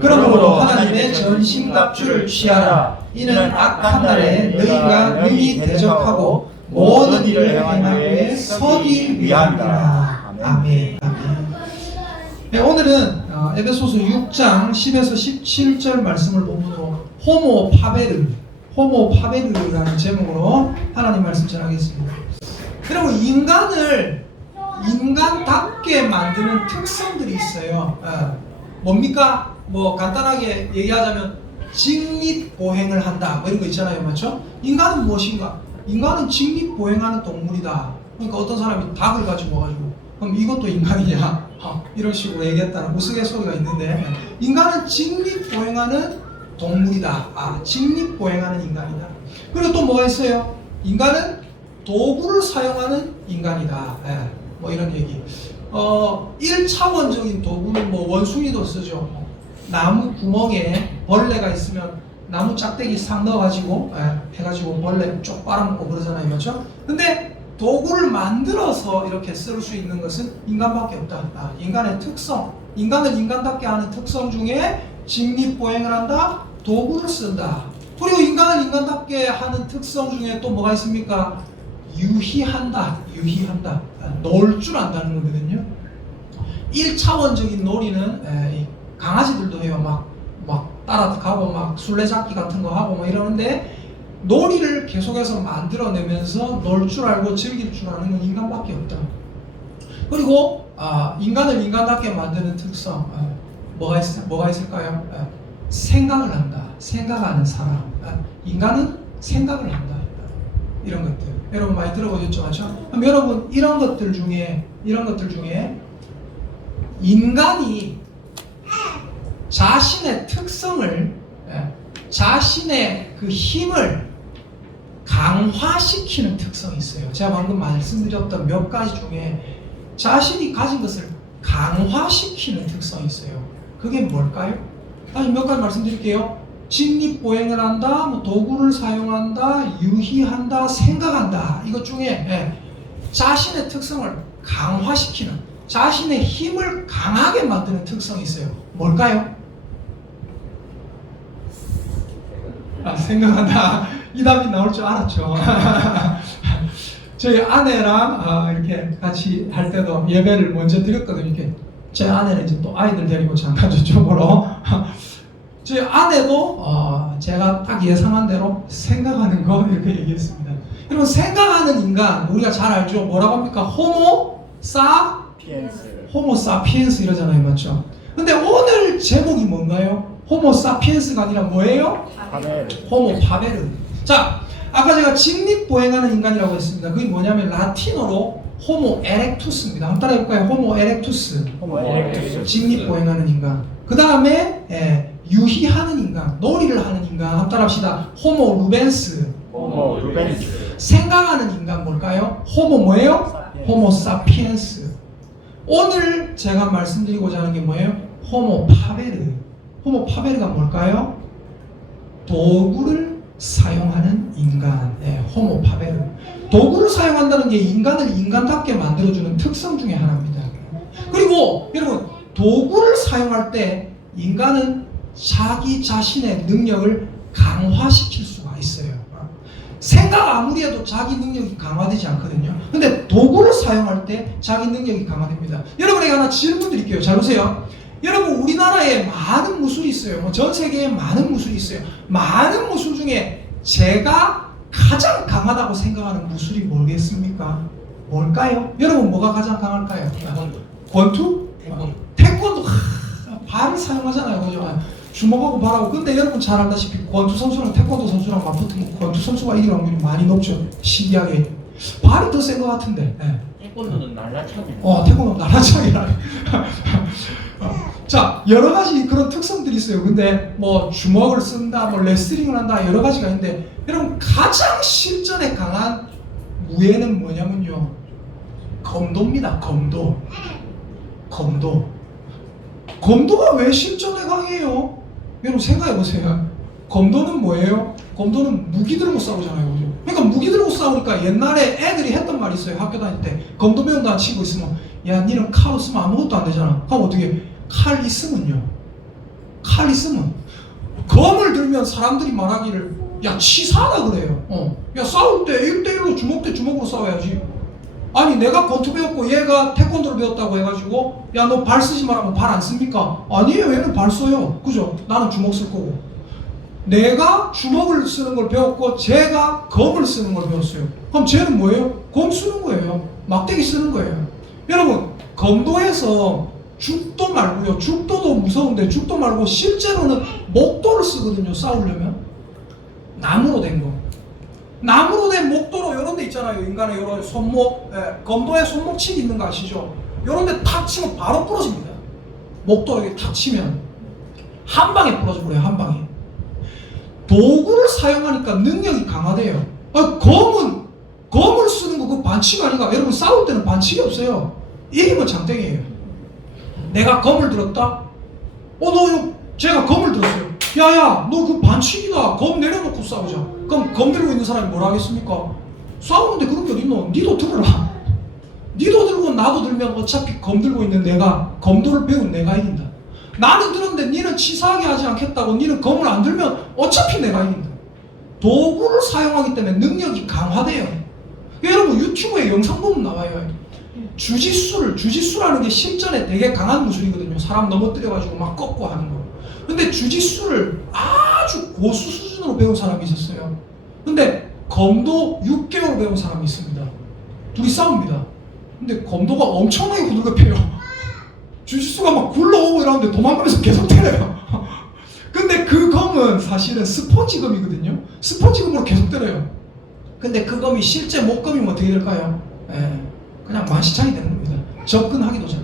그러므로 하나님의 전신갑주를 취하라. 이는 악한 날에 너희가 능히 대적하고 모든 일을 행하기 위해 서기 위함이라. 아멘. 네, 오늘은 에베소서 6장 10에서 17절 말씀을 본문으로 호모 파베르라는 제목으로 하나님 말씀 전하겠습니다. 여러분, 인간을 인간답게 만드는 특성들이 있어요. 뭡니까? 뭐 간단하게 얘기하자면 직립보행을 한다, 뭐 이런 거 있잖아요, 맞죠? 인간은 무엇인가? 인간은 직립보행하는 동물이다. 그러니까 어떤 사람이 닭을 가지고 와가지고 그럼 이것도 인간이냐? 이런 식으로 얘기했다는 우스갯소리가 있는데, 인간은 직립보행하는 동물이다. 직립보행하는 인간이다. 그리고 또 뭐가 있어요? 인간은 도구를 사용하는 인간이다. 뭐 이런 얘기. 1차원적인 도구는 뭐 원숭이도 쓰죠. 나무 구멍에 벌레가 있으면 나무 짝대기 싹 넣어가지고 해가지고 벌레 쪽 빨아먹고 그러잖아요, 맞죠? 근데 도구를 만들어서 이렇게 쓸 수 있는 것은 인간밖에 없다. 인간의 특성, 인간을 인간답게 하는 특성 중에 직립보행을 한다, 도구를 쓴다. 그리고 인간을 인간답게 하는 특성 중에 또 뭐가 있습니까? 유희한다. 놀 줄 안다는 거거든요. 1차원적인 놀이는 강아지들도 해요. 막 따라가고 막 술래잡기 같은 거 하고 막 이러는데, 놀이를 계속해서 만들어내면서 놀 줄 알고 즐길 줄 아는 건 인간밖에 없다. 그리고 인간을 인간답게 만드는 특성, 뭐가 있을까요? 생각을 한다. 생각하는 사람. 인간은 생각을 한다. 이런 것들 여러분 많이 들어보셨죠, 맞죠? 그럼 여러분, 이런 것들 중에 인간이 자신의 특성을, 자신의 그 힘을 강화시키는 특성이 있어요. 제가 방금 말씀드렸던 몇 가지 중에 자신이 가진 것을 강화시키는 특성이 있어요. 그게 뭘까요? 다시 몇 가지 말씀드릴게요. 직립보행을 한다, 뭐 도구를 사용한다, 유희한다, 생각한다. 이것 중에 자신의 특성을 강화시키는, 자신의 힘을 강하게 만드는 특성이 있어요. 뭘까요? 생각한다. 이 답이 나올 줄 알았죠. 저희 아내랑 이렇게 같이 할 때도 예배를 먼저 드렸거든요. 이렇게 제 아내는 이제 또 아이들 데리고 잠깐 저쪽으로. 저희 아내도 제가 딱 예상한 대로 생각하는 거 이렇게 얘기했습니다. 여러분, 생각하는 인간 우리가 잘 알죠. 뭐라고 합니까? 호모 사피엔스 이러잖아요, 맞죠? 근데 오늘 제목이 뭔가요? 호모 사피엔스가 아니라 뭐예요? 호모 파베르. 자, 아까 제가 직립보행하는 인간이라고 했습니다. 그게 뭐냐면 라틴어로 호모 에렉투스입니다. 한번 따라해볼까요? 호모 에렉투스. 직립보행하는 인간. 그 다음에 유희하는 인간, 놀이를 하는 인간. 한번 따라합시다. 호모 루벤스. 생각하는 인간 뭘까요? 호모 뭐예요? 호모 사피엔스. 오늘 제가 말씀드리고자 하는 게 뭐예요? 호모 파베르. 호모 파베르가 뭘까요? 도구를 사용하는 인간. 호모 파베르. 도구를 사용한다는 게 인간을 인간답게 만들어주는 특성 중에 하나입니다. 그리고 여러분, 도구를 사용할 때 인간은 자기 자신의 능력을 강화시킬 수가 있어요. 생각 아무리 해도 자기 능력이 강화되지 않거든요. 근데 도구를 사용할 때 자기 능력이 강화됩니다. 여러분에게 하나 질문 드릴게요. 잘 보세요. 여러분, 우리나라에 많은 무술이 있어요. 뭐 전 세계에 많은 무술이 있어요. 많은 무술 중에 제가 가장 강하다고 생각하는 무술이 뭐겠습니까? 뭘까요? 여러분, 뭐가 가장 강할까요? 권투? 태권도. 발을 사용하잖아요, 그죠? 주먹하고 발하고. 근데 여러분 잘 알다시피 권투 선수랑 태권도 선수랑 맞붙으면 권투 선수가 이길 확률이 많이 높죠. 신기하게 발이 더 센 것 같은데. 태권도는 날라차기. 태권도 날라차기라. 자, 여러 가지 그런 특성들이 있어요. 근데 뭐 주먹을 쓴다, 뭐 레슬링을 한다, 여러 가지가 있는데, 여러분 가장 실전에 강한 무예는 뭐냐면요, 검도입니다. 검도가 왜 실전에 강해요? 여러분 생각해보세요. 검도는 뭐예요? 검도는 무기 들고 싸우잖아요, 그죠? 그러니까 무기 들고 싸우니까 옛날에 애들이 했던 말이 있어요. 학교 다닐 때 검도 배운다는 친구 있으면, 야, 니는 칼 없으면 아무것도 안 되잖아. 그럼 어떻게? 칼 있으면요, 칼 있으면. 검을 들면 사람들이 말하기를 야 치사하다 그래요. 야 싸울 때 1대1로 주먹 대 주먹으로 싸워야지. 아니 내가 권투 배웠고 얘가 태권도를 배웠다고 해가지고 야 너 발 쓰지 말라면 발 안 씁니까? 아니에요. 얘는 발 써요. 그죠? 나는 주먹 쓸 거고. 내가 주먹을 쓰는 걸 배웠고 쟤가 검을 쓰는 걸 배웠어요. 그럼 쟤는 뭐예요? 검 쓰는 거예요. 막대기 쓰는 거예요. 여러분 검도에서 죽도 말고요. 죽도도 무서운데 죽도 말고 실제로는 목도를 쓰거든요. 싸우려면. 나무로 된 거. 나무로 된 목도로 이런 데 있잖아요. 인간의 이런 손목, 검도에 손목치기 있는 거 아시죠? 이런 데 탁 치면 바로 부러집니다. 목도로 이렇게 탁 치면 한 방에 부러져 버려요. 한 방에. 도구를 사용하니까 능력이 강화돼요. 검을 쓰는 거 그 반칙 아닌가? 여러분 싸울 때는 반칙이 없어요. 이기면 장땡이에요. 내가 검을 들었다? 제가 검을 들었어요. 야야 너 그 반칙이다. 검 내려놓고 싸우자. 그럼 검 들고 있는 사람이 뭐라 하겠습니까? 싸우는데 그런 게 어딨노? 니도 들어라. 니도 들고 나도 들면 어차피 검 들고 있는 내가, 검도를 배운 내가 이긴다. 나는 들었는데 니는 치사하게 하지 않겠다고 니는 검을 안 들면 어차피 내가 이긴다. 도구를 사용하기 때문에 능력이 강화돼요. 여러분 유튜브에 영상 보면 나와요. 주짓수라는 게 실전에 되게 강한 무술이거든요. 사람 넘어뜨려가지고 막 꺾고 하는 거. 근데 주짓수를 아주 고수 수준으로 배운 사람이 있었어요. 근데 검도 6개월 배운 사람이 있습니다. 둘이 싸웁니다. 근데 검도가 엄청나게 후들갑해요. 주짓수가 막 굴러오고 이러는데 도망가면서 계속 때려요. 근데 그 검은 사실은 스펀지검이거든요. 스펀지검으로 계속 때려요. 근데 그 검이 실제 목검이면 어떻게 될까요? 그냥 만시창이 되는 겁니다. 접근하기도 전에.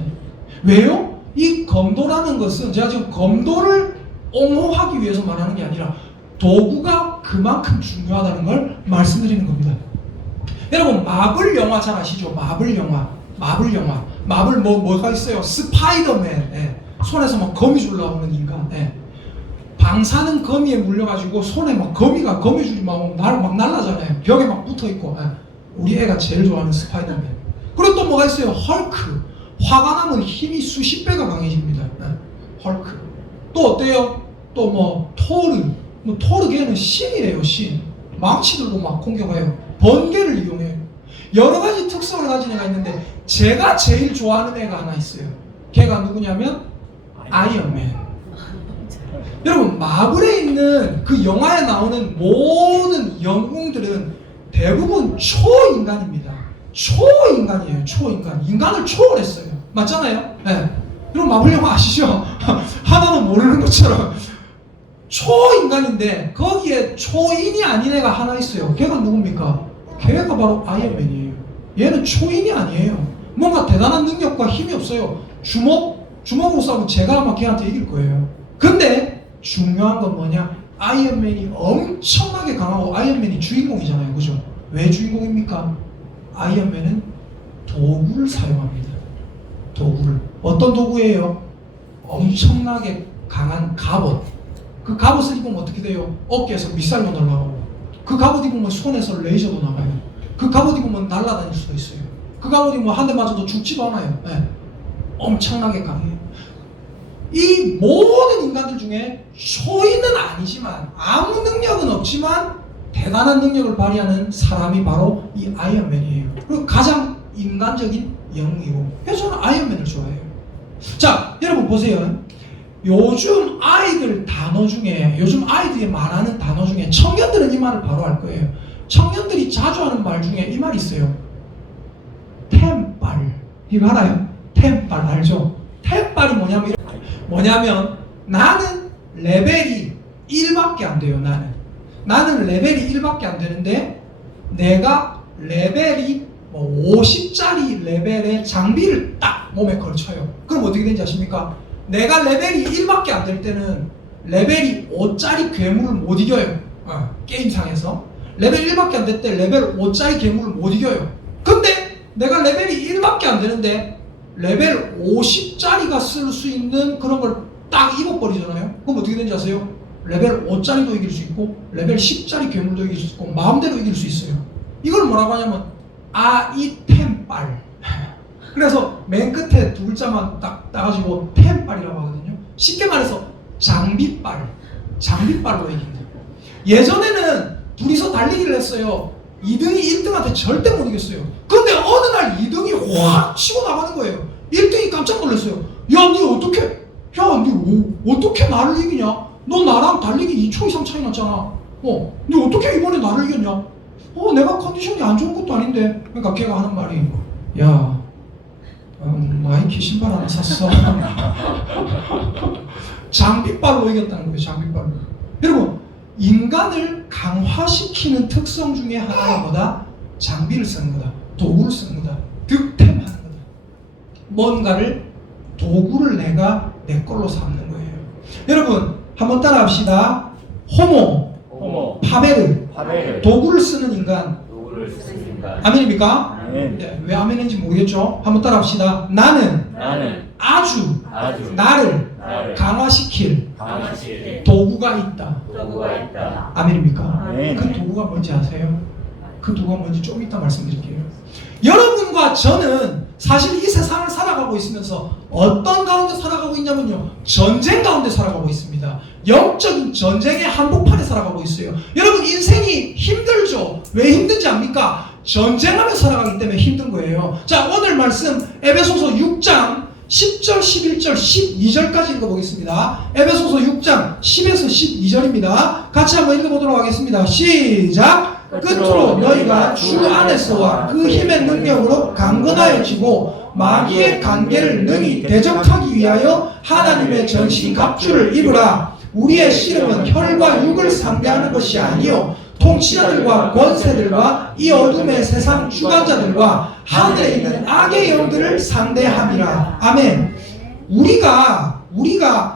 왜요? 이 검도라는 것은 제가 지금 검도를 옹호하기 위해서 말하는 게 아니라 도구가 그만큼 중요하다는 걸 말씀드리는 겁니다. 여러분 마블 영화 잘 아시죠? 마블 뭐가 있어요? 스파이더맨. 손에서 막 거미줄 나오는 인간. 방사능 거미에 물려가지고 손에 막 거미줄이 막 날라잖아요. 벽에 막 붙어있고. 우리 애가 제일 좋아하는 스파이더맨. 그리고 또 뭐가 있어요? 헐크. 화가 나면 힘이 수십 배가 강해집니다. 헐크. 또 어때요? 또 뭐 토르. 토르 걔는 신이래요. 신. 망치 들고 막 공격해요. 번개를 이용해요. 여러 가지 특성을 가진 애가 있는데 제가 제일 좋아하는 애가 하나 있어요. 걔가 누구냐면 아이언맨. 여러분 마블에 있는 그 영화에 나오는 모든 영웅들은 대부분 초인간입니다. 초인간이에요. 초인간. 인간을 초월했어요. 맞잖아요? 네. 여러분 마블 영화 아시죠? 하나도 모르는 것처럼 초인간인데 거기에 초인이 아닌 애가 하나 있어요. 걔가 누굽니까? 걔가 바로 아이언맨이에요. 얘는 초인이 아니에요. 뭔가 대단한 능력과 힘이 없어요. 주먹으로 싸우면 제가 아마 걔한테 이길 거예요. 근데 중요한 건 뭐냐? 아이언맨이 엄청나게 강하고 아이언맨이 주인공이잖아요. 그죠? 왜 주인공입니까? 아이언맨은 도구를 사용합니다. 도구를. 어떤 도구예요? 엄청나게 강한 갑옷. 그 갑옷을 입으면 어떻게 돼요? 어깨에서 미사일도 날아가고, 그 갑옷 입으면 손에서 레이저도 나가요. 그 갑옷 입으면 날아다닐 수도 있어요. 그 갑옷 입으면 한 대 맞아도 죽지도 않아요. 엄청나게 강해요. 이 모든 인간들 중에 초인은 아니지만 아무 능력은 없지만 대단한 능력을 발휘하는 사람이 바로 이 아이언맨이에요. 그리고 가장 인간적인 영웅이고, 그래서 저는 아이언맨을 좋아해요. 자, 여러분 보세요. 요즘 아이들이 말하는 단어 중에 청년들은 이 말을 바로 알 거예요. 청년들이 자주 하는 말 중에 이 말이 있어요. 템빨. 이거 알아요? 템빨 알죠? 템빨이 뭐냐면 나는 레벨이 1밖에 안 돼요. 나는 레벨이 1밖에 안 되는데 내가 레벨이 50짜리 레벨의 장비를 딱 몸에 걸쳐요. 그럼 어떻게 되는지 아십니까? 내가 레벨이 1밖에 안 될 때는 레벨이 5짜리 괴물을 못 이겨요. 게임상에서 레벨 1밖에 안 될 때 레벨 5짜리 괴물을 못 이겨요. 근데 내가 레벨이 1밖에 안 되는데 레벨 50짜리가 쓸 수 있는 그런 걸 딱 입어버리잖아요. 그럼 어떻게 되는지 아세요? 레벨 5짜리도 이길 수 있고 레벨 10짜리 괴물도 이길 수 있고 마음대로 이길 수 있어요. 이걸 뭐라고 하냐면 아이템빨. 그래서 맨 끝에 두 글자만 딱 따가지고 템빨이라고 하거든요. 쉽게 말해서 장비빨로 이긴다. 예전에는 둘이서 달리기를 했어요. 2등이 1등한테 절대 못 이겼어요. 근데 어느 날 2등이 확 치고 나가는 거예요. 1등이 깜짝 놀랐어요. 야, 니 어떻게? 야, 니 어떻게 나를 이기냐? 너 나랑 달리기 2초 이상 차이 났잖아. 니 어떻게 이번에 나를 이겼냐? 내가 컨디션이 안 좋은 것도 아닌데. 그러니까 걔가 하는 말이, 야, 나이키 신발 하나 샀어. 장비빨로 이겼다는 거예요. 장비빨로. 여러분, 인간을 강화시키는 특성 중에 하나가 뭐다? 장비를 쓰는 거다. 도구를 쓰는 거다. 득템하는 거다. 뭔가를, 도구를 내가 내 걸로 삼는 거예요. 여러분, 한번 따라합시다. 호모, 파베르, 도구를 쓰는 인간. 아멘입니까? 아멘. 네, 왜 아멘인지 모르겠죠? 한번 따라합시다. 나는 아주 나를 강화시킬 도구가 있다. 아멘입니까? 아멘. 그 도구가 뭔지 아세요? 그 도구가 뭔지 좀 이따 말씀드릴게요. 여러분과 저는 사실 이 세상을 살아가고 있으면서 어떤 가운데 살아가고 있냐면요, 전쟁 가운데 살아가고 있습니다. 영적인 전쟁의 한복판에 살아가고 있어요. 여러분, 인생이 힘들죠? 왜 힘든지 압니까? 전쟁하며 살아가기 때문에 힘든 거예요. 자, 오늘 말씀 에베소서 6장 10절, 11절, 12절까지 읽어보겠습니다. 에베소서 6장 10에서 12절입니다. 같이 한번 읽어보도록 하겠습니다. 시작! 끝으로 너희가 주 안에서와 그 힘의 능력으로 강건하여지고 마귀의 관계를 능히 대적하기 위하여 하나님의 전신갑주를 입으라. 우리의 씨름은 혈과 육을 상대하는 것이 아니요 통치자들과 권세들과 이 어둠의 세상 주관자들과 하늘에 있는 악의 영들을 상대함이라. 아멘. 우리가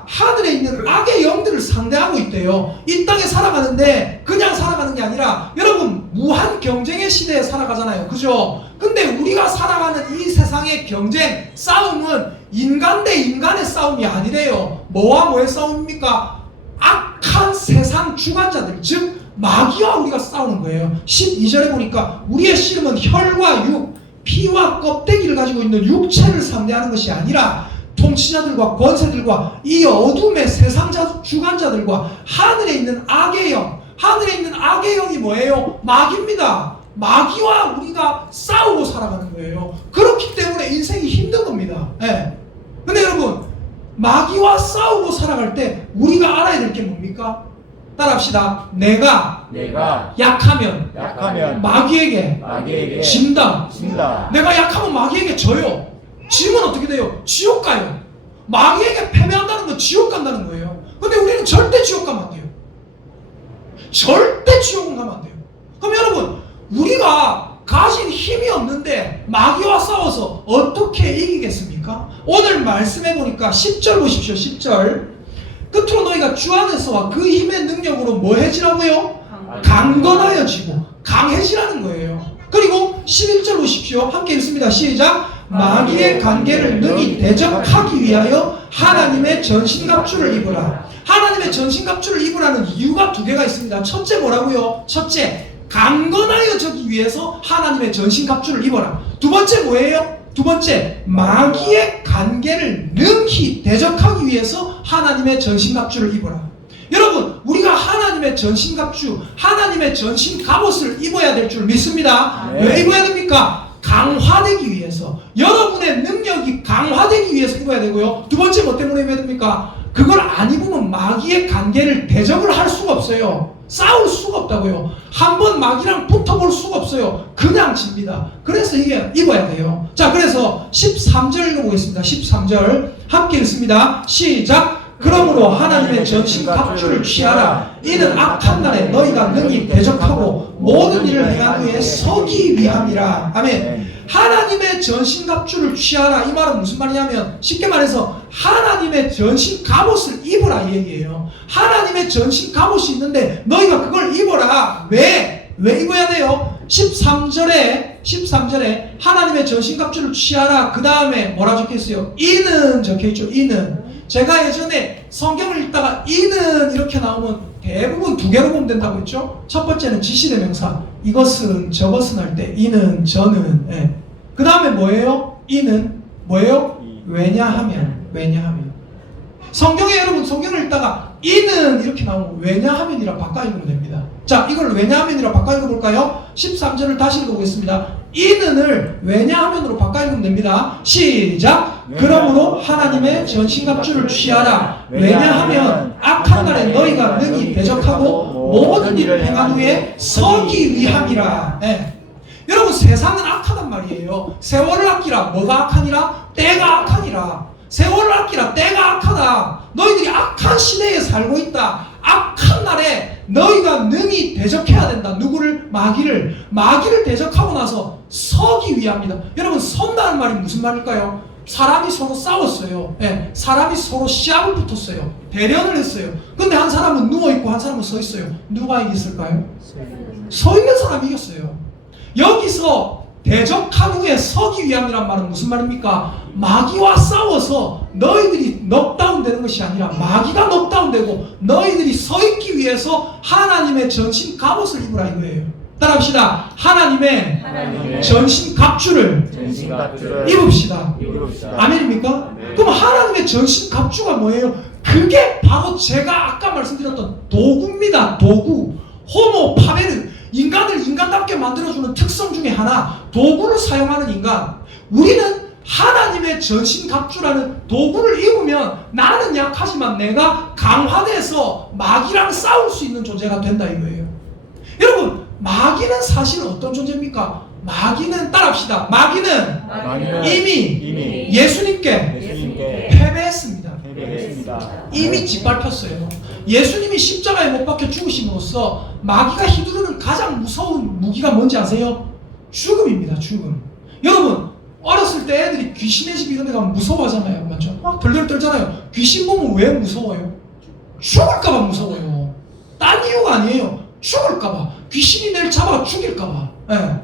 하늘에 있는 악의 영들을 상대하고 있대요. 이 땅에 살아가는데 그냥 살아가는 게 아니라, 여러분, 무한 경쟁의 시대에 살아가잖아요. 그죠? 근데 우리가 살아가는 이 세상의 경쟁, 싸움은 인간 대 인간의 싸움이 아니래요. 뭐와 뭐의 싸움입니까? 악한 세상 주관자들, 즉 마귀와 우리가 싸우는 거예요. 12절에 보니까 우리의 씨름은 혈과 육, 피와 껍데기를 가지고 있는 육체를 상대하는 것이 아니라 통치자들과 권세들과 이 어둠의 세상 주관자들과 하늘에 있는 악의 영. 하늘에 있는 악의 영이 뭐예요? 마귀입니다. 마귀와 우리가 싸우고 살아가는 거예요. 그렇기 때문에 인생이 힘든 겁니다. 네. 근데 여러분, 마귀와 싸우고 살아갈 때 우리가 알아야 될 게 뭡니까? 따라합시다. 내가 약하면 마귀에게 진다. 내가 약하면 마귀에게 져요. 지면 어떻게 돼요? 지옥 가요. 마귀에게 패배한다는 건 지옥 간다는 거예요. 근데 우리는 절대 지옥 가면 안 돼요. 절대 지옥은 가면 안 돼요. 그럼 여러분, 우리가 가진 힘이 없는데 마귀와 싸워서 어떻게 이기겠습니까? 오늘 말씀해 보니까 10절 보십시오. 10절. 끝으로 너희가 주 안에서와 그 힘의 능력으로 뭐 해지라고요? 강건하여지고 강해지라는 거예요. 그리고 11절 보십시오. 함께 읽습니다. 시작! 마귀의 관계를 능히 대적하기 위하여 하나님의 전신갑주를 입으라. 하나님의 전신갑주를 입으라는 이유가 두 개가 있습니다. 첫째 뭐라고요? 첫째, 강건하여지기 위해서 하나님의 전신갑주를 입어라. 두 번째 뭐예요? 두 번째, 마귀의 관계를 능히 대적하기 위해서 하나님의 전신갑주를 입어라. 여러분, 우리가 하나님의 전신갑주, 하나님의 전신갑옷을 입어야 될 줄 믿습니다. 네. 왜 입어야 됩니까? 강화되기 위해서. 여러분의 능력이 강화되기 위해서 입어야 되고요. 두 번째 뭐 때문에 입어야 됩니까? 그걸 안 입으면 마귀의 관계를 대적을 할 수가 없어요. 싸울 수가 없다고요. 한번 마귀랑 붙어볼 수가 없어요. 그냥 집니다. 그래서 이게 입어야 돼요. 자, 그래서 13절 읽어보겠습니다. 13절 함께 읽습니다. 시작! 그러므로 하나님의 전신 갑주를 취하라. 이는 악한 날에 너희가 능히 대적하고 모든 일을 행한 후에 서기 위함이라. 아멘. 하나님의 전신 갑주를 취하라. 이 말은 무슨 말이냐면, 쉽게 말해서 하나님의 전신 갑옷을 입으라 이 얘기예요. 하나님의 전신 갑옷이 있는데 너희가 그걸 입어라. 왜 입어야 돼요? 13절에 하나님의 전신 갑주를 취하라. 그 다음에 뭐라 적혀있어요? 이는 적혀있죠. 이는. 제가 예전에 성경을 읽다가 이는 이렇게 나오면 대부분 두 개로 보면 된다고 했죠. 첫 번째는 지시대명사, 이것은 저것은 할 때 이는 저는. 예. 그 다음에 뭐예요? 이는 뭐예요? 왜냐하면. 성경에 여러분 성경을 읽다가 이는 이렇게 나오면 왜냐하면이라 바꿔 읽으면 됩니다. 자, 이걸 왜냐하면이라 바꿔 읽어볼까요? 13절을 다시 읽어보겠습니다. 이는을 왜냐하면으로 바꿔 읽으면 됩니다. 시작. 그러므로 하나님의 전신갑주를 취하라. 왜냐하면 악한 날에 너희가 능히 대적하고 모든 일을 행한 후에 서기 위함이라. 네. 여러분 세상은 악하단 말이에요. 세월을 아끼라. 뭐가 악하니라? 때가 악하니라. 세월을 아끼라. 때가 악하다. 너희들이 악한 시대에 살고 있다. 악한 날에 너희가 능히 대적해야 된다. 누구를? 마귀를 대적하고 나서 서기 위함이다. 여러분 선다는 말이 무슨 말일까요? 사람이 서로 싸웠어요. 네, 사람이 서로 시합을 붙었어요. 대련을 했어요. 근데 한 사람은 누워있고 한 사람은 서있어요. 누가 이겼을까요? 서있는 사람이 이겼어요. 여기서 대적한 후에 서기 위함이란 말은 무슨 말입니까? 마귀와 싸워서 너희들이 넉다운 되는 것이 아니라 마귀가 넉다운 되고 너희들이 서있기 위해서 하나님의 전신 갑옷을 입으라 이거예요. 따라합시다. 하나님의 전신 갑주를 입읍시다. 아멘입니까? 네. 그럼 하나님의 전신 갑주가 뭐예요? 그게 바로 제가 아까 말씀드렸던 도구입니다. 도구. 호모 파베르. 인간을 인간답게 만들어주는 특성 중에 하나, 도구를 사용하는 인간. 우리는 하나님의 전신갑주라는 도구를 입으면 나는 약하지만 내가 강화돼서 마귀랑 싸울 수 있는 존재가 된다 이거예요. 여러분, 마귀는 사실 어떤 존재입니까? 마귀는 따라합시다. 마귀는 이미 예수님께 패배했습니다. 이미 짓밟혔어요. 예수님이 십자가에 못 박혀 죽으심으로써 마귀가 휘두르는 가장 무서운 무기가 뭔지 아세요? 죽음입니다. 죽음. 여러분 어렸을 때 애들이 귀신의 집 이런 데 가면 무서워하잖아요. 맞죠? 막 덜덜 떨잖아요. 귀신 보면 왜 무서워요? 죽을까봐 무서워요. 딴 이유가 아니에요. 죽을까봐. 귀신이 내일 잡아 죽일까봐. 네.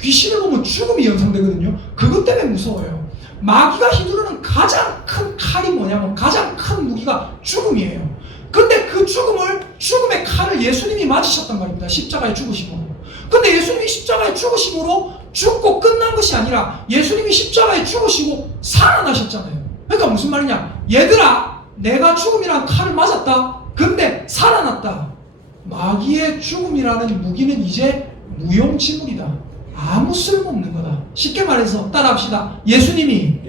귀신을 보면 죽음이 연상되거든요. 그것 때문에 무서워요. 마귀가 휘두르는 가장 큰 칼이 뭐냐면 가장 큰 무기가 죽음이에요. 근데 그 죽음의 칼을 예수님이 맞으셨단 말입니다. 십자가에 죽으심으로. 근데 예수님이 십자가에 죽으심으로 죽고 끝난 것이 아니라 예수님이 십자가에 죽으시고 살아나셨잖아요. 그러니까 무슨 말이냐? 얘들아, 내가 죽음이란 칼을 맞았다. 근데 살아났다. 마귀의 죽음이라는 무기는 이제 무용지물이다. 아무 쓸모없는 거다. 쉽게 말해서 따라합시다. 예수님이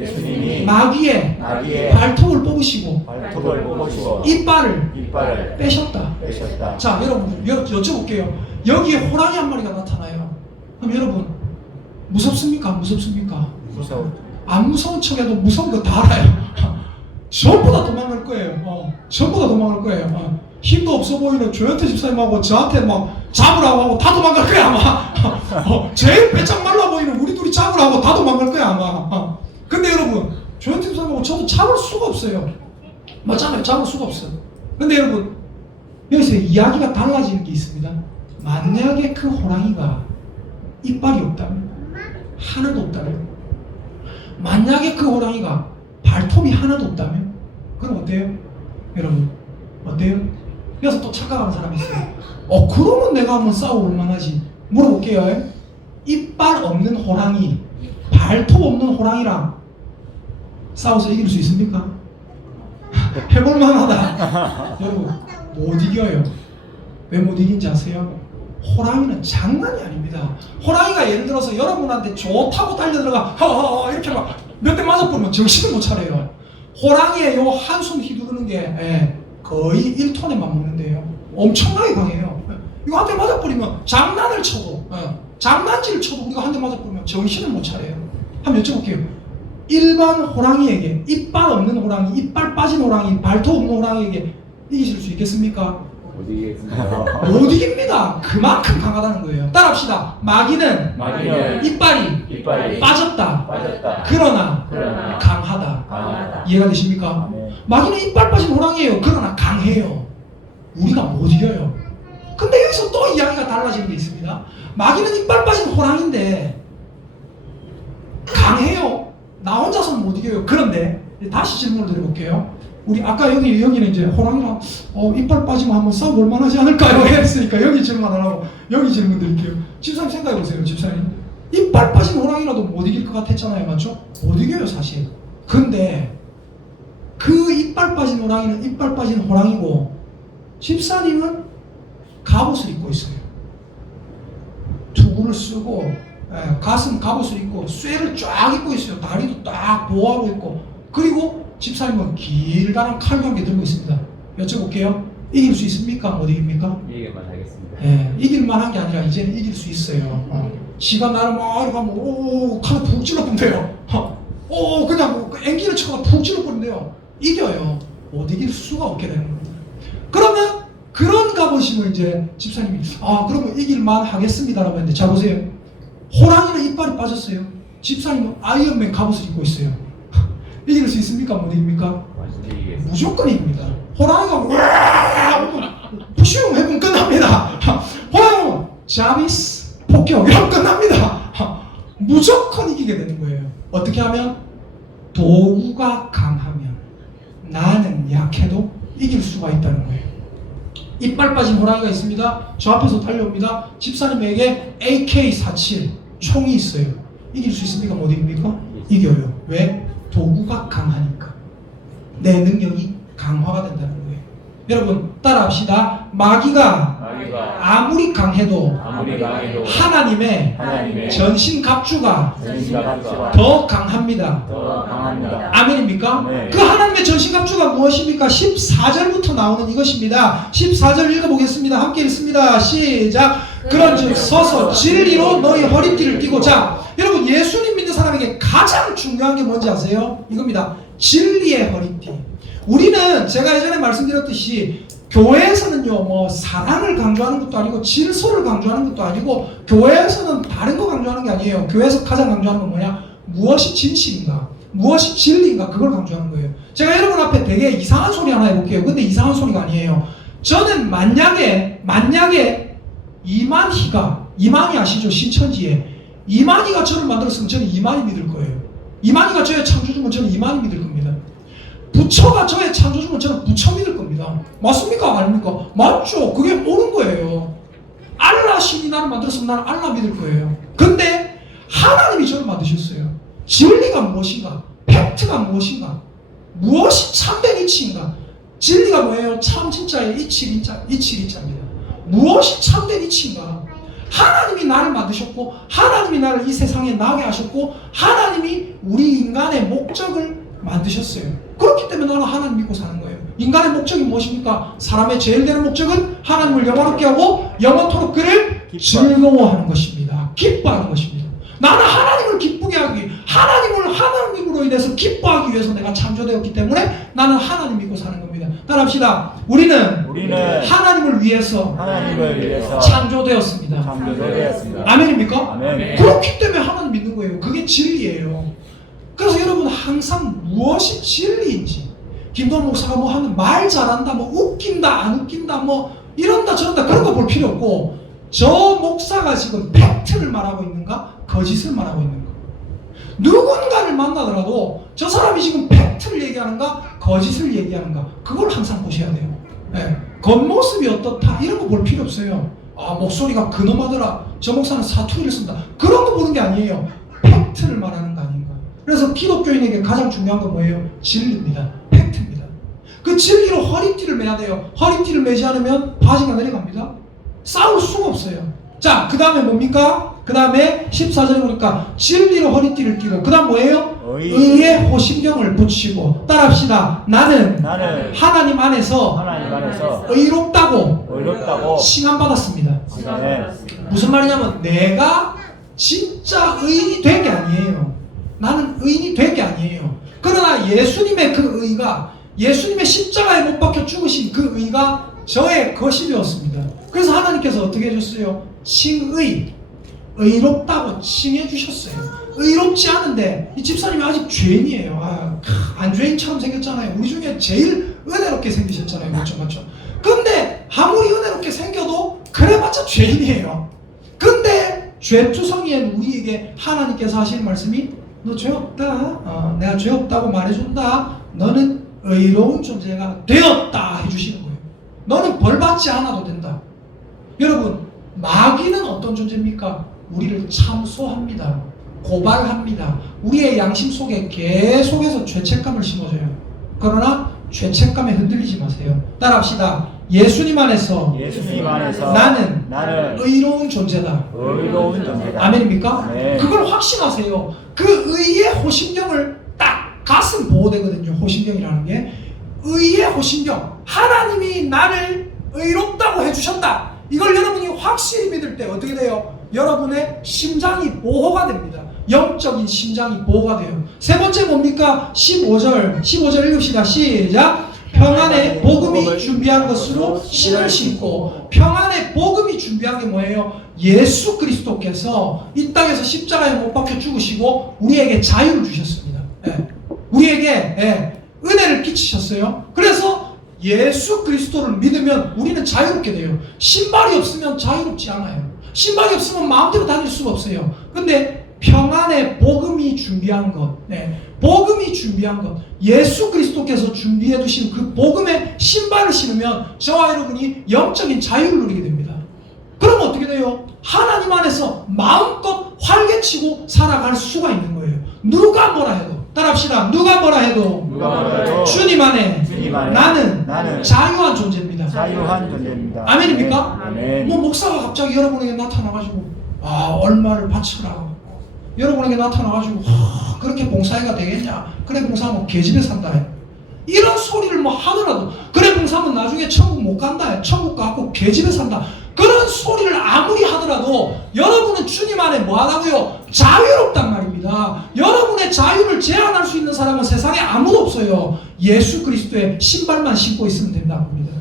마귀의 발톱을 뽑으시고 이빨을 빼셨다. 자, 여러분 여쭤볼게요. 여기에 호랑이 한 마리가 나타나요. 그럼 여러분 무섭습니까? 안 무섭습니까? 안 무서운 척해도 무서운 거 다 알아요. 전부 다 도망갈 거예요. 전부 다 도망갈 거예요. 힘도 없어 보이는 조현태 집사님하고 저한테 막 잡으라고 하고 다 도망갈 거야 아마. 제일 빼짝 말라 보이는 우리 둘이 잡으라고 다 도망갈 거야 아마. 근데 여러분 조현태 집사님하고 저도 잡을 수가 없어요. 맞잖아요. 잡을 수가 없어요. 근데 여러분 여기서 이야기가 달라지는 게 있습니다. 만약에 그 호랑이가 이빨이 없다면, 하나도 없다면, 만약에 그 호랑이가 발톱이 하나도 없다면, 그럼 어때요? 여러분 어때요? 여기서 또 착각하는 사람이 있어요. 그러면 내가 한번 싸워볼 만하지. 물어볼게요. 이빨 없는 호랑이, 발톱 없는 호랑이랑 싸워서 이길 수 있습니까? 해볼 만하다. 여러분 못 이겨요. 왜 못 이긴지 아세요? 호랑이는 장난이 아닙니다. 호랑이가 예를 들어서 여러분한테 좋다고 달려들어가 이렇게 막 몇 대 맞아보면 정신을 못 차려요. 호랑이의 요 한숨 휘두르는 게 거의 1톤에 맞먹는데요. 엄청나게 강해요. 이거 한 대 맞아버리면 장난을 쳐도 장난질을 쳐도 우리가 한 대 맞아버리면 정신을 못 차려요. 한번 여쭤볼게요. 일반 호랑이에게, 이빨 없는 호랑이, 이빨 빠진 호랑이, 발톱 없는 호랑이에게 이기실 수 있겠습니까? 못 이기겠습니다. 못 이깁니다. 그만큼 강하다는 거예요. 따라합시다. 마귀는 이빨이 빠졌다. 그러나 강하다. 이해가 되십니까? 네. 마귀는 이빨 빠진 호랑이에요. 그러나 강해요. 우리가 못 이겨요. 근데 여기서 또 이야기가 달라지는 게 있습니다. 마귀는 이빨 빠진 호랑이인데 강해요. 나 혼자서는 못 이겨요. 그런데 다시 질문을 드려볼게요. 우리 아까 여기는 이제 호랑이랑 이빨 빠지면 한번 싸워볼 만하지 않을까요? 했으니까 여기 질문 안 하고 여기 질문 드릴게요. 집사님 생각해 보세요. 집사님 이빨 빠진 호랑이라도 못 이길 것 같았잖아요. 맞죠? 못 이겨요 사실. 근데 그 이빨 빠진 호랑이는 이빨 빠진 호랑이고 집사님은 갑옷을 입고 있어요. 투구를 쓰고 가슴 갑옷을 입고 쇠를 쫙 입고 있어요. 다리도 딱 보호하고 있고 그리고 집사님은 길다란 칼 한 개 들고 있습니다. 여쭤볼게요. 이길 수 있습니까? 못 이깁니까? 이기만 하겠습니다. 이길 만한 게 아니라 이제는 이길 수 있어요. 지가 나를 막 이렇게 하면 오 칼을 푹 찔러본대요. 그냥 뭐 앵기를 쳐가 푹 찔러버린대요. 이겨요. 못 이길 수가 없게 되는 겁니다. 그러면 그런 갑오심을 이제 집사님이 그러면 이길만 하겠습니다라고 했는데 자 보세요. 호랑이는 이빨이 빠졌어요. 집사님은 아이언맨 갑옷을 입고 있어요. 이길 수 있습니까? 못 이깁니까? 이기겠습니다. 무조건 이깁니다. 호랑이가 푸슝 해보면 끝납니다. 호랑이는 자비스 폭격 이러면 끝납니다. 무조건 이기게 되는 거예요. 어떻게 하면? 도구가 강하면 나는 약해도 이길 수가 있다는 거예요. 이빨 빠진 호랑이가 있습니다. 저 앞에서 달려옵니다. 집사님에게 AK-47 총이 있어요. 이길 수 있습니까? 못 이깁니까? 이겨요. 왜? 도구가 강하니까. 내 능력이 강화가 된다는 거예요. 여러분 따라합시다. 마귀가 아무리 강해도 하나님의 전신갑주가 더 강합니다. 아멘입니까? 네. 그 하나님의 전신갑주가 무엇입니까? 14절부터 나오는 이것입니다. 14절 읽어보겠습니다. 함께 읽습니다. 시작. 그런즉 서서 진리로 너희 허리띠를 띠고. 자, 여러분 예수님 믿는 사람에게 가장 중요한 게 뭔지 아세요? 이겁니다. 진리의 허리띠. 우리는 제가 예전에 말씀드렸듯이 교회에서는요 뭐 사랑을 강조하는 것도 아니고 질서를 강조하는 것도 아니고 교회에서는 다른 거 강조하는 게 아니에요. 교회에서 가장 강조하는 건 뭐냐? 무엇이 진실인가? 무엇이 진리인가? 그걸 강조하는 거예요. 제가 여러분 앞에 되게 이상한 소리 하나 해볼게요. 근데 이상한 소리가 아니에요. 저는 만약에 이만희 아시죠? 신천지에 이만희가 저를 만들었으면 저는 이만희 믿을 거예요. 이만희가 저의 창조주면 저는 이만희 믿을 겁니다. 부처가 저의 창조주면 저는 부처 믿을 겁니다. 맞습니까? 아닙니까? 맞죠. 그게 옳은 거예요. 알라 신이 나를 만들었으면 나는 알라 믿을 거예요. 근데 하나님이 저를 만드셨어요. 진리가 무엇인가? 팩트가 무엇인가? 무엇이 참된 이치인가? 진리가 뭐예요? 참 진짜의 이치입니다. 무엇이 참된 이치인가? 하나님이 나를 만드셨고 하나님이 나를 이 세상에 나게 하셨고 하나님이 우리 인간의 목적을 만드셨어요. 그렇기 때문에 나는 하나님 믿고 사는 거예요. 인간의 목적이 무엇입니까? 사람의 제일 되는 목적은 하나님을 영원롭게 하고 영원토록 그를 즐거워하는 것입니다. 기뻐하는 것입니다. 나는 하나님을 기쁘게 하기 위해 하나님으로 인해서 기뻐하기 위해서 내가 창조되었기 때문에 나는 하나님 믿고 사는 겁니다. 따라합시다. 우리는 하나님을 위해서 창조되었습니다. 아멘입니까? 아멘. 그렇기 때문에 하나님 믿는 거예요. 그게 진리예요. 그래서 여러분 항상 무엇이 진리인지, 김도원 목사가 뭐 하는 말 잘한다, 뭐 웃긴다, 안 웃긴다, 뭐 이런다 저런다 그런 거 볼 필요 없고, 저 목사가 지금 팩트를 말하고 있는가, 거짓을 말하고 있는가. 누군가를 만나더라도 저 사람이 지금 팩트를 얘기하는가, 거짓을 얘기하는가, 그걸 항상 보셔야 돼요. 네. 겉모습이 어떻다 이런 거 볼 필요 없어요. 목소리가 근엄하더라, 저 목사는 사투리를 쓴다, 그런 거 보는 게 아니에요. 팩트를 말하는 거 아닌가. 그래서 기독교인에게 가장 중요한 건 뭐예요? 진리입니다. 팩트입니다. 그 진리로 허리띠를 매야 돼요. 허리띠를 매지 않으면 바지가 내려갑니다. 싸울 수가 없어요. 자, 그 다음에 뭡니까? 그 다음에 14절에 보니까 진리로 허리띠를 띠고, 그 다음 뭐예요? 의의 호심경을 붙이고. 따라합시다. 나는 하나님 안에서 의롭다고 칭함받았습니다. 무슨 말이냐면 내가 진짜 의인이 된 게 아니에요. 나는 의인이 된 게 아니에요. 그러나 예수님의 그 의가, 예수님의 십자가에 못 박혀 죽으신 그 의가 저의 것이 되었습니다. 그래서 하나님께서 어떻게 해줬어요? 의롭다고 칭해 주셨어요. 의롭지 않은데 이 집사님이 아직 죄인이에요. 안죄인처럼 생겼잖아요. 우리 중에 제일 은혜롭게 생기셨잖아요. 맞죠? 근데 아무리 은혜롭게 생겨도 그래봤자 죄인이에요. 근데 죄투성이인 우리에게 하나님께서 하시는 말씀이 너 죄 없다. 내가 죄 없다고 말해준다. 너는 의로운 존재가 되었다 해주시는 거예요. 너는 벌받지 않아도 된다. 여러분, 마귀는 어떤 존재입니까? 우리를 참소합니다. 고발합니다. 우리의 양심 속에 계속해서 죄책감을 심어줘요. 그러나 죄책감에 흔들리지 마세요. 따라합시다. 예수님 안에서 나는 의로운 존재다. 의로운 존재다. 아멘입니까? 네. 그걸 확신하세요. 그 의의 호심경을 딱 가슴 보호대거든요. 호심경이라는 게 의의 호심경. 하나님이 나를 의롭다고 해주셨다. 이걸 여러분이 확실히 믿을 때 어떻게 돼요? 여러분의 심장이 보호가 됩니다. 영적인 심장이 보호가 돼요. 세 번째 뭡니까? 15절 읽읍시다. 시작. 평안의 복음이 준비한 것으로 신을 신고. 평안의 복음이 준비한 게 뭐예요? 예수 그리스도께서 이 땅에서 십자가에 못 박혀 죽으시고 우리에게 자유를 주셨습니다. 예. 우리에게 은혜를 끼치셨어요. 그래서 예수 그리스도를 믿으면 우리는 자유롭게 돼요. 신발이 없으면 자유롭지 않아요. 신발이 없으면 마음대로 다닐 수가 없어요. 근데 평안의 복음이 준비한 것, 복음이 준비한 것, 예수 그리스도께서 준비해 두신 그 복음의 신발을 신으면 저와 여러분이 영적인 자유를 누리게 됩니다. 그럼 어떻게 돼요? 하나님 안에서 마음껏 활개치고 살아갈 수가 있는 거예요. 누가 뭐라 해도. 따라합시다. 누가 뭐라 해도 주님 안에 나는 자유한 존재입니다. 자유한 존재입니다. 아멘입니까? 아멘. 뭐 목사가 갑자기 여러분에게 나타나가지고 얼마를 바치라. 여러분에게 나타나가지고 그렇게 봉사회가 되겠냐? 그래 봉사하면 개집에 산다 해. 이런 소리를 뭐 하더라도 그래 봉사하면 나중에 천국 못 간다 해. 천국 가고 개집에 산다. 그런 소리를 아무리 하더라도 여러분은 주님 안에 뭐하다고요? 자유롭단 말입니다. 여러분의 자유를 제한할 수 있는 사람은 세상에 아무도 없어요. 예수 그리스도의 신발만 신고 있으면 된다는 겁니다.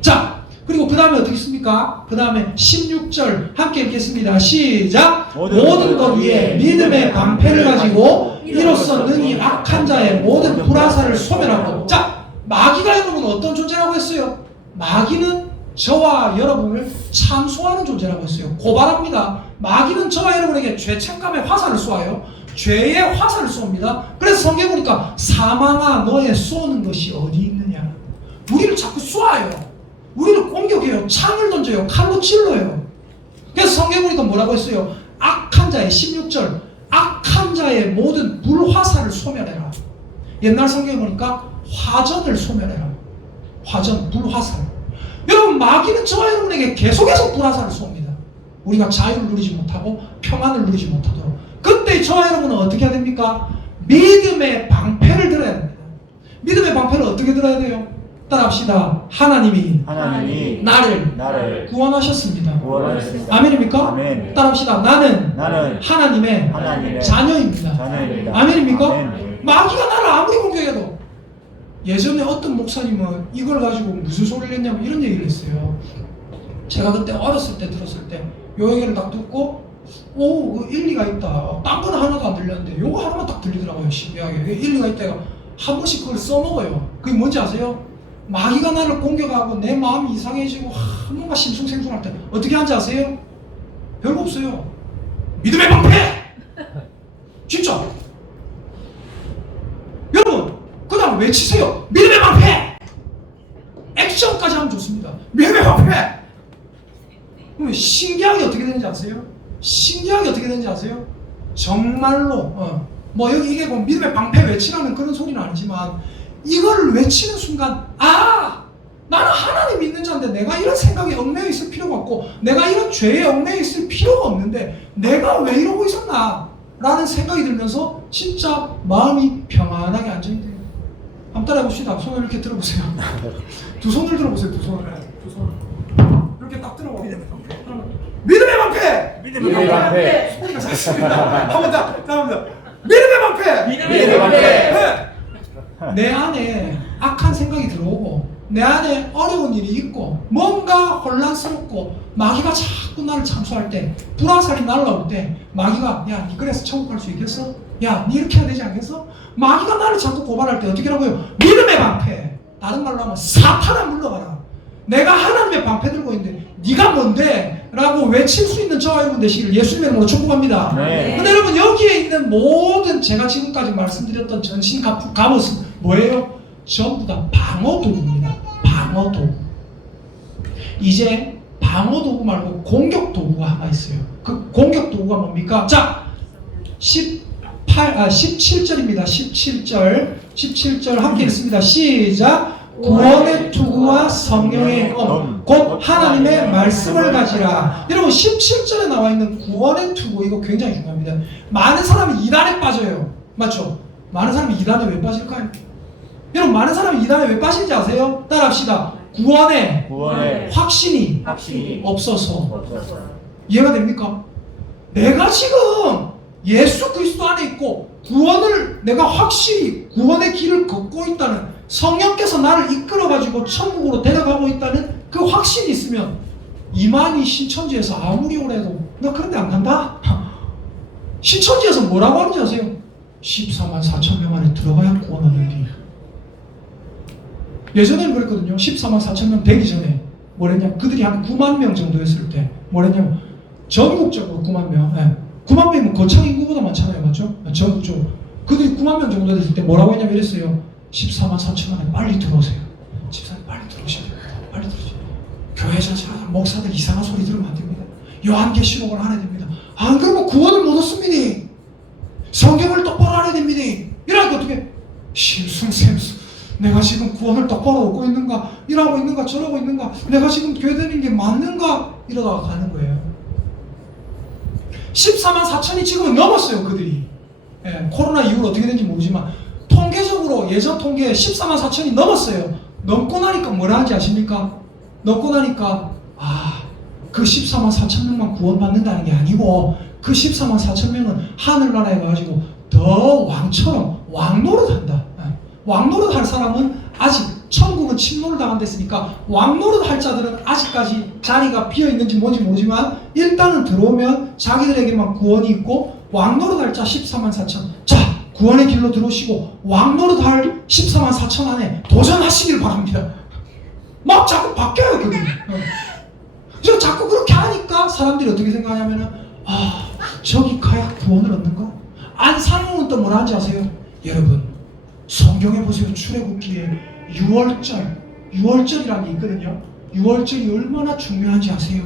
자, 그리고 그 다음에 어떻게 있습니까? 그 다음에 16절 함께 읽겠습니다. 시작. 모든 것 위에 믿음의 방패를 가지고 이로써 능히 악한 자의 모든 불화살을 소멸하고. 자, 마귀가 여러분 어떤 존재라고 했어요? 마귀는 저와 여러분을 참소하는 존재라고 했어요. 고발합니다. 마귀는 저와 여러분에게 죄책감의 화살을 쏘아요. 죄의 화살을 쏩니다. 그래서 성경 보니까 사망아 너의 쏘는 것이 어디 있느냐. 우리를 자꾸 쏘아요. 우리를 공격해요. 창을 던져요. 칼로 찔러요. 그래서 성경 보니까 뭐라고 했어요? 악한 자의 16절 악한 자의 모든 불화살을 소멸해라. 옛날 성경 보니까 화전을 소멸해라. 화전, 불화살. 여러분 마귀는 저와 여러분에게 계속해서 불화살을 쏩니다. 우리가 자유를 누리지 못하고 평안을 누리지 못하도록. 그때 저와 여러분은 어떻게 해야 됩니까? 믿음의 방패를 들어야 됩니다. 믿음의 방패를 어떻게 들어야 돼요? 따라합시다. 하나님이 나를 구원하셨습니다. 아멘입니까? 아멘. 따라합시다. 나는 하나님의 자녀입니다. 아멘입니까? 아멘. 마귀가 나를 아무리 공격해도. 예전에 어떤 목사님은 이걸 가지고 무슨 소리를 했냐면 이런 얘기를 했어요. 제가 그때 어렸을 때 들었을 때 요 얘기를 딱 듣고 일리가 있다. 딴 건 하나도 안 들렸는데 요거 하나만 딱 들리더라고요. 신기하게. 일리가 있다가 한 번씩 그걸 써먹어요. 그게 뭔지 아세요? 마귀가 나를 공격하고 내 마음이 이상해지고 뭔가 심쿵생숭할 때 어떻게 하는지 아세요? 별거 없어요. 믿음의 방패! 진짜. 여러분 그 다음 외치세요. 믿음의 방패! 액션까지 하면 좋습니다. 믿음의 방패! 그러면 신기하게 어떻게 되는지 아세요? 신기하게 어떻게 되는지 아세요? 정말로 뭐 여기 이게 뭐 믿음의 방패 외치라는 그런 소리는 아니지만 이거를 외치는 순간 나는 하나님 믿는 자인데 내가 이런 생각에 얽매여 있을 필요가 없고 내가 이런 죄에 얽매여 있을 필요가 없는데 내가 왜 이러고 있었나 라는 생각이 들면서 진짜 마음이 평안하게 안정이 돼요. 한번 따라해 봅시다. 손을 이렇게 들어보세요. 두 손을 들어보세요. 두 손을 이렇게 딱 들어봐. 믿음의 방패! 믿음의 방패! 소리가 작습니다. 한번 더 믿음의 방패! 믿음의 방패! 네. 내 안에 악한 생각이 들어오고 내 안에 어려운 일이 있고 뭔가 혼란스럽고 마귀가 자꾸 나를 참소할 때 불화살이 날라올 때 마귀가 야 니 그래서 천국 갈 수 있겠어? 야 니 이렇게 해야 되지 않겠어? 마귀가 나를 자꾸 고발할 때 어떻게 하라고요? 믿음의 방패! 다른 말로 하면 사탄아 물러가라. 내가 하나님의 방패 들고 있는데 네가 뭔데? 라고 외칠 수 있는 저와 여러분 되시기를 예수님의 이름으로 축복합니다. 네. 근데 여러분 여기에 있는 모든 제가 지금까지 말씀드렸던 전신 갑옷은 뭐예요? 전부 다 방어도구입니다. 방어도구. 이제 방어도구 말고 공격도구가 하나 있어요. 그 공격도구가 뭡니까? 자, 17절입니다. 17절 17절 함께 읽습니다. 시작. 구원의 투구와 성령의 검, 곧 하나님의 말씀을 가지라. 여러분 17절에 나와 있는 구원의 투구 이거 굉장히 중요합니다. 많은 사람이 이단에 빠져요. 맞죠? 많은 사람이 이단에 왜 빠질까요? 여러분 많은 사람이 이단에 왜 빠진지 아세요? 따라합시다. 구원의 확신이 없어서. 이해가 됩니까? 내가 지금 예수 그리스도 안에 있고 구원을 내가 확실히 구원의 길을 걷고 있다는, 성령께서 나를 이끌어가지고 천국으로 데려가고 있다는 그 확신이 있으면 이만희 신천지에서 아무리 오래도 나 그런데 안 간다. 신천지에서 뭐라고 하는지 아세요? 14만 4천 명 안에 들어가야 구원 얻는디. 예전에는 그랬거든요. 14만 4천 명 되기 전에 뭐랬냐, 그들이 한 9만 명 정도 했을 때 뭐랬냐면 전국적으로 9만 명, 9만 명은 거창 인구보다 많잖아요. 맞죠? 전국적으로 그들이 9만 명 정도 됐을 때 뭐라고 했냐면 이랬어요. 14만 4천 안에 빨리 들어오세요. 집사님 빨리 들어오셔야 됩니다. 빨리 들어오셔야 됩니다. 교회 자체가 목사들 이상한 소리 들으면 안 됩니다. 요한계시록을 알아야 됩니다. 안 그러면 구원을 못 얻습니다. 성경을 똑바로 알아야 됩니다. 이러니까 어떻게 심승샘수 내가 지금 구원을 똑바로 얻고 있는가, 이러고 있는가, 저러고 있는가, 내가 지금 교회 다니는 게 맞는가, 이러다가 가는 거예요. 14만 4천이 지금은 넘었어요. 그들이 코로나 이후로 어떻게 된지 모르지만 통계적으로 예전 통계에 14만 4천이 넘었어요. 넘고 나니까 뭐라 하는지 아십니까? 넘고 나니까 그 14만 4천 명만 구원받는다는 게 아니고 그 14만 4천 명은 하늘나라에 가가지고 더 왕처럼 왕노릇한다. 왕노릇 할 사람은 아직 천국은 침노를 당한댔으니까 왕노릇 할 자들은 아직까지 자리가 비어있는지 뭔지 모르지만 일단은 들어오면 자기들에게만 구원이 있고, 왕노릇 할 자 14만 4천 자 구원의 길로 들어오시고 왕노릇 할 14만 4천 안에 도전하시길 바랍니다. 막 자꾸 바뀌어요. 그게 저 자꾸 그렇게 하니까 사람들이 어떻게 생각하냐면은 저기 가야 구원을 얻는가? 안산홍은 또 뭐라 하는지 아세요? 여러분 성경에 보세요. 출애굽기에 6월절이라는 게 있거든요. 6월절이 얼마나 중요한지 아세요?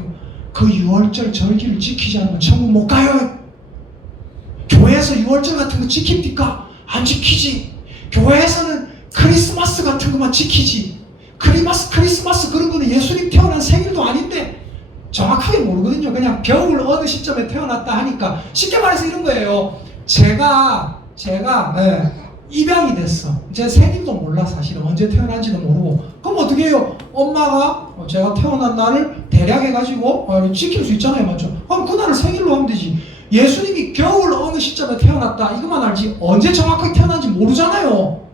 그 6월절 절기를 지키지 않으면 천국 못 가요. 교회에서 6월절 같은 거 지킵니까? 안 지키지. 교회에서는 크리스마스 같은 것만 지키지. 크리스마스 그런 거는 예수님 태어난 생일도 아닌데 정확하게 모르거든요. 그냥 겨울 어느 시점에 태어났다 하니까 쉽게 말해서 이런 거예요. 제가 입양이 됐어. 제 생일도 몰라. 사실은 언제 태어난지도 모르고. 그럼 어떻게 해요? 엄마가 제가 태어난 날을 대략 해가지고 지킬 수 있잖아요. 맞죠? 그럼 그날을 생일로 하면 되지. 예수님이 겨울 어느 시점에 태어났다 이것만 알지 언제 정확하게 태어난지 모르잖아요.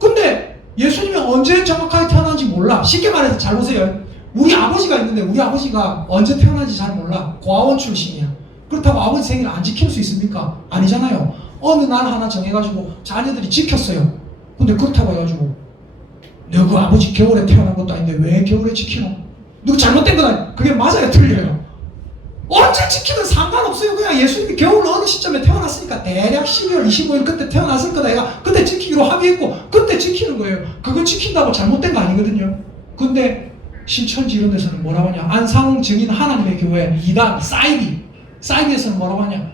근데 예수님이 언제 정확하게 태어난지 몰라. 쉽게 말해서 잘 보세요. 우리 아버지가 있는데 우리 아버지가 언제 태어난지 잘 몰라. 고아원 출신이야. 그렇다고 아버지 생일 안 지킬 수 있습니까? 아니잖아요. 어느 날 하나 정해가지고 자녀들이 지켰어요. 근데 그렇다고 해가지고 너그 아버지 겨울에 태어난 것도 아닌데 왜 겨울에 지키노? 누구 잘못된 건 아니에요. 그게 맞아요? 틀려요? 언제 지키든 상관없어요. 그냥 예수님이 겨울 어느 시점에 태어났으니까 대략 12월 25일 그때 태어났을 거다. 얘가 그때 지키기로 합의했고 그때 지키는 거예요. 그거 지킨다고 잘못된 거 아니거든요. 근데 신천지 이런 데서는 뭐라고 하냐, 안상홍 증인 하나님의 교회 이단 사이비에서는 뭐라고 하냐,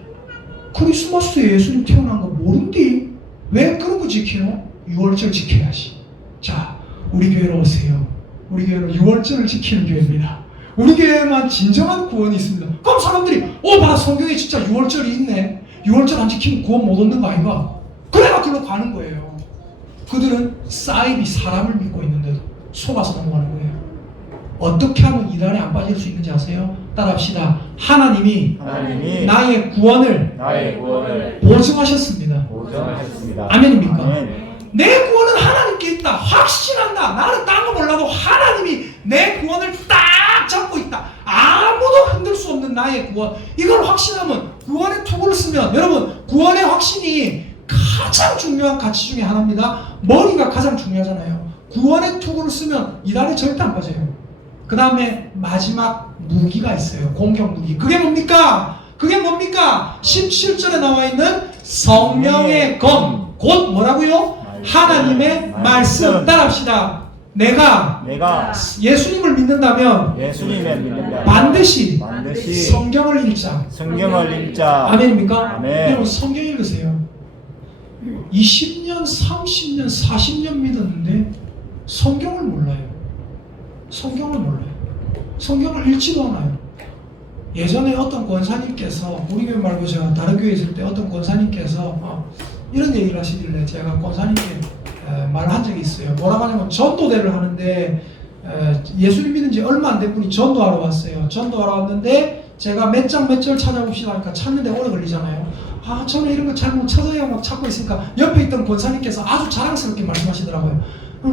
크리스마스에 예수님 태어난 거 모른디? 왜 그런 거 지키노? 6월절 지켜야지. 자, 우리 교회로 오세요. 우리 교회는 6월절을 지키는 교회입니다. 우리 교회에만 진정한 구원이 있습니다. 그럼 사람들이 봐 성경에 진짜 6월절이 있네. 6월절 안 지키면 구원 못 얻는 거 아이가? 그래가 글로 가는 거예요. 그들은 사이비 사람을 믿고 있는데도 속아서 넘어가는 거예요. 어떻게 하면 이단에 안 빠질 수 있는지 아세요? 따라합시다. 하나님이 나의 구원을 보증하셨습니다. 아멘입니까? 아멘. 내 구원은 하나님께 있다. 확신한다. 나는 딴 거 몰라도 하나님이 내 구원을 딱 잡고 있다. 아무도 흔들 수 없는 나의 구원. 이걸 확신하면 구원의 투구를 쓰면, 여러분 구원의 확신이 가장 중요한 가치 중에 하나입니다. 머리가 가장 중요하잖아요. 구원의 투구를 쓰면 이단에 절대 안 빠져요. 그 다음에 마지막 무기가 있어요. 공격 무기. 그게 뭡니까? 17절에 나와 있는 성령의 검. 곧 뭐라고요? 하나님의 말씀. 따라합시다. 내가 예수님을 믿는다면 반드시 성경을 읽자. 성경을 읽자. 아멘입니까? 아멘. 여러분 성경 읽으세요. 20년, 30년, 40년 믿었는데 성경을 몰라요. 성경을 몰라요. 성경을 읽지도 않아요. 예전에 어떤 권사님께서, 우리 교회 말고 제가 다른 교회에 있을 때 어떤 권사님께서 이런 얘기를 하시길래 제가 권사님께 말한 적이 있어요. 뭐라고 하냐면 전도대를 하는데 예수님 믿은 지 얼마 안 된 분이 전도하러 왔어요. 전도하러 왔는데 제가 몇 장 몇 절 찾아봅시다 하니까 찾는데 오래 걸리잖아요. 저는 이런 거 잘 못 찾아요 막 찾고 있으니까 옆에 있던 권사님께서 아주 자랑스럽게 말씀하시더라고요.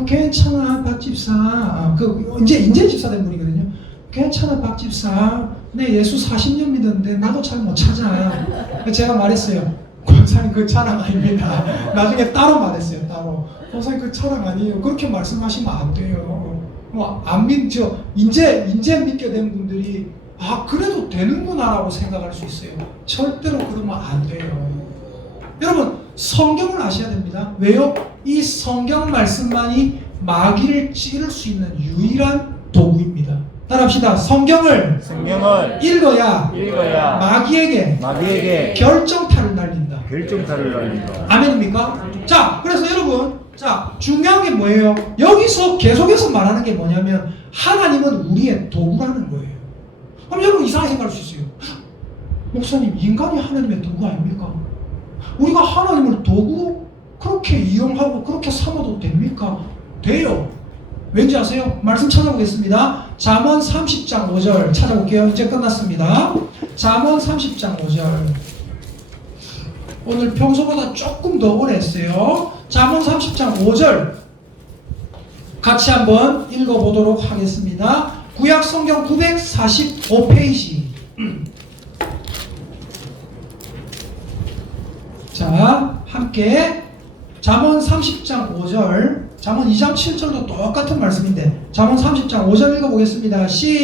괜찮아 박 집사. 이제 집사 된 분이거든요. 괜찮아 박 집사. 내 예수 40년 믿었는데 나도 잘 못 찾아. 제가 말했어요. 권사님 그 자랑 아닙니다. 나중에 따로 말했어요. 따로. 권사님 그 자랑 아니에요. 그렇게 말씀하시면 안 돼요. 안 믿죠. 이제 믿게 된 분들이 그래도 되는구나라고 생각할 수 있어요. 절대로 그러면 안 돼요. 여러분 성경을 아셔야 됩니다. 왜요? 이 성경 말씀만이 마귀를 찌를 수 있는 유일한 도구입니다. 따라합시다. 성경을 읽어야 마귀에게 결정타를 날린다. 아멘입니까? 자, 그래서 여러분, 중요한 게 뭐예요? 여기서 계속해서 말하는 게 뭐냐면 하나님은 우리의 도구라는 거예요. 그럼 여러분 이상하게 생각할 수 있어요. 목사님, 인간이 하나님의 도구 아닙니까? 우리가 하나님을 도구로 그렇게 이용하고 그렇게 삼아도 됩니까? 돼요. 왠지 아세요? 말씀 찾아보겠습니다. 잠언 30장 5절 찾아볼게요. 이제 끝났습니다. 잠언 30장 5절. 오늘 평소보다 조금 더 오래 했어요. 잠언 30장 5절 같이 한번 읽어보도록 하겠습니다. 구약 성경 945페이지. 자, 함께 잠언 30장 5절, 잠언 2장 7절도 똑같은 말씀인데 잠언 30장 5절 읽어보겠습니다. 시작.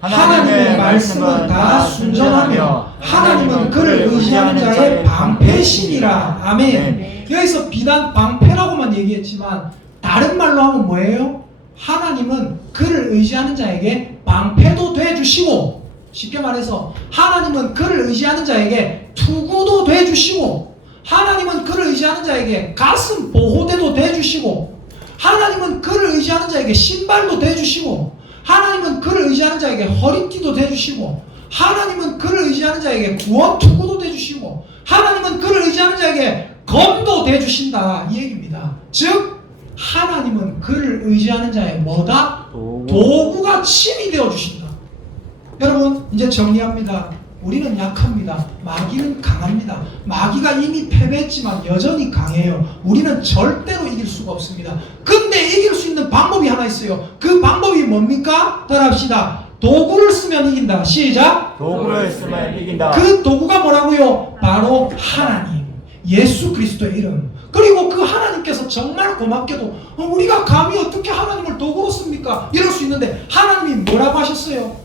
하나님의 말씀은 다 순전하며 하나님은 그를 의지하는 자의 방패시니라. 아멘. 여기서 비단 방패라고만 얘기했지만 다른 말로 하면 뭐예요? 하나님은 그를 의지하는 자에게 방패도 돼주시고, 쉽게 말해서 하나님은 그를 의지하는 자에게 투구도 돼주시고, 하나님은 그를 의지하는 자에게 가슴 보호대도 돼주시고, 하나님은 그를 의지하는 자에게 신발도 돼주시고, 하나님은 그를 의지하는 자에게 허리띠도 돼주시고, 하나님은 그를 의지하는 자에게 구원투구도 돼주시고, 하나님은 그를 의지하는 자에게 검도 돼주신다, 이 얘기입니다. 즉 하나님은 그를 의지하는 자의 뭐다? 도구가 침이 되어주신다. 여러분 이제 정리합니다. 우리는 약합니다. 마귀는 강합니다. 마귀가 이미 패배했지만 여전히 강해요. 우리는 절대로 이길 수가 없습니다. 근데 이길 수 있는 방법이 하나 있어요. 그 방법이 뭡니까? 따라합시다. 도구를 쓰면 이긴다. 시작. 도구를 쓰면 이긴다. 그 도구가 뭐라고요? 바로 하나님, 예수 그리스도의 이름. 그리고 그 하나님께서 정말 고맙게도 우리가 감히 어떻게 하나님을 도구로 씁니까? 이럴 수 있는데 하나님이 뭐라고 하셨어요?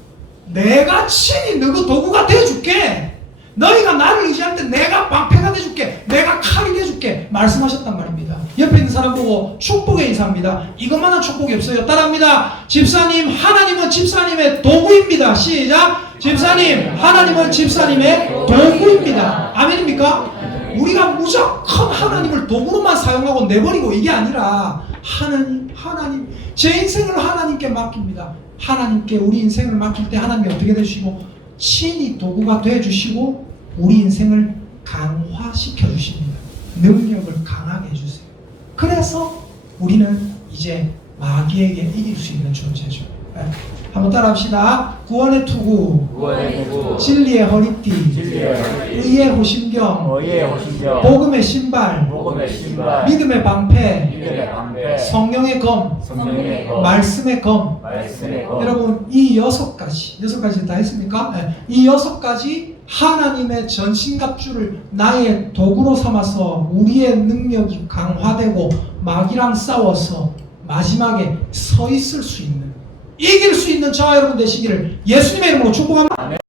내가 친히 너그 도구가 돼줄게. 너희가 나를 의지할 때 내가 방패가 돼줄게. 내가 칼이 돼줄게. 말씀하셨단 말입니다. 옆에 있는 사람 보고 축복의 인사입니다. 이것만한 축복이 없어요. 따라합니다. 집사님, 하나님은 집사님의 도구입니다. 시작. 집사님, 하나님은 집사님의 도구입니다. 아멘입니까? 우리가 무조건 하나님을 도구로만 사용하고 내버리고 이게 아니라 하나님 제 인생을 하나님께 맡깁니다. 하나님께 우리 인생을 맡길 때 하나님이 어떻게 되시고 친히 도구가 되어주시고 우리 인생을 강화시켜 주십니다. 능력을 강하게 해주세요. 그래서 우리는 이제 마귀에게 이길 수 있는 존재죠. 네. 한번 따라합시다. 구원의 투구, 진리의 허리띠, 의의 호심경, 복음의 신발, 믿음의 방패, 성령의 검, 말씀의 검. 여러분 이 6가지 다 했습니까? 네. 이 6가지 하나님의 전신갑주를 나의 도구로 삼아서 우리의 능력이 강화되고 마귀랑 싸워서 마지막에 서 있을 수 있는, 이길 수 있는 저와 여러분 되시기를 예수님의 이름으로 축복합니다.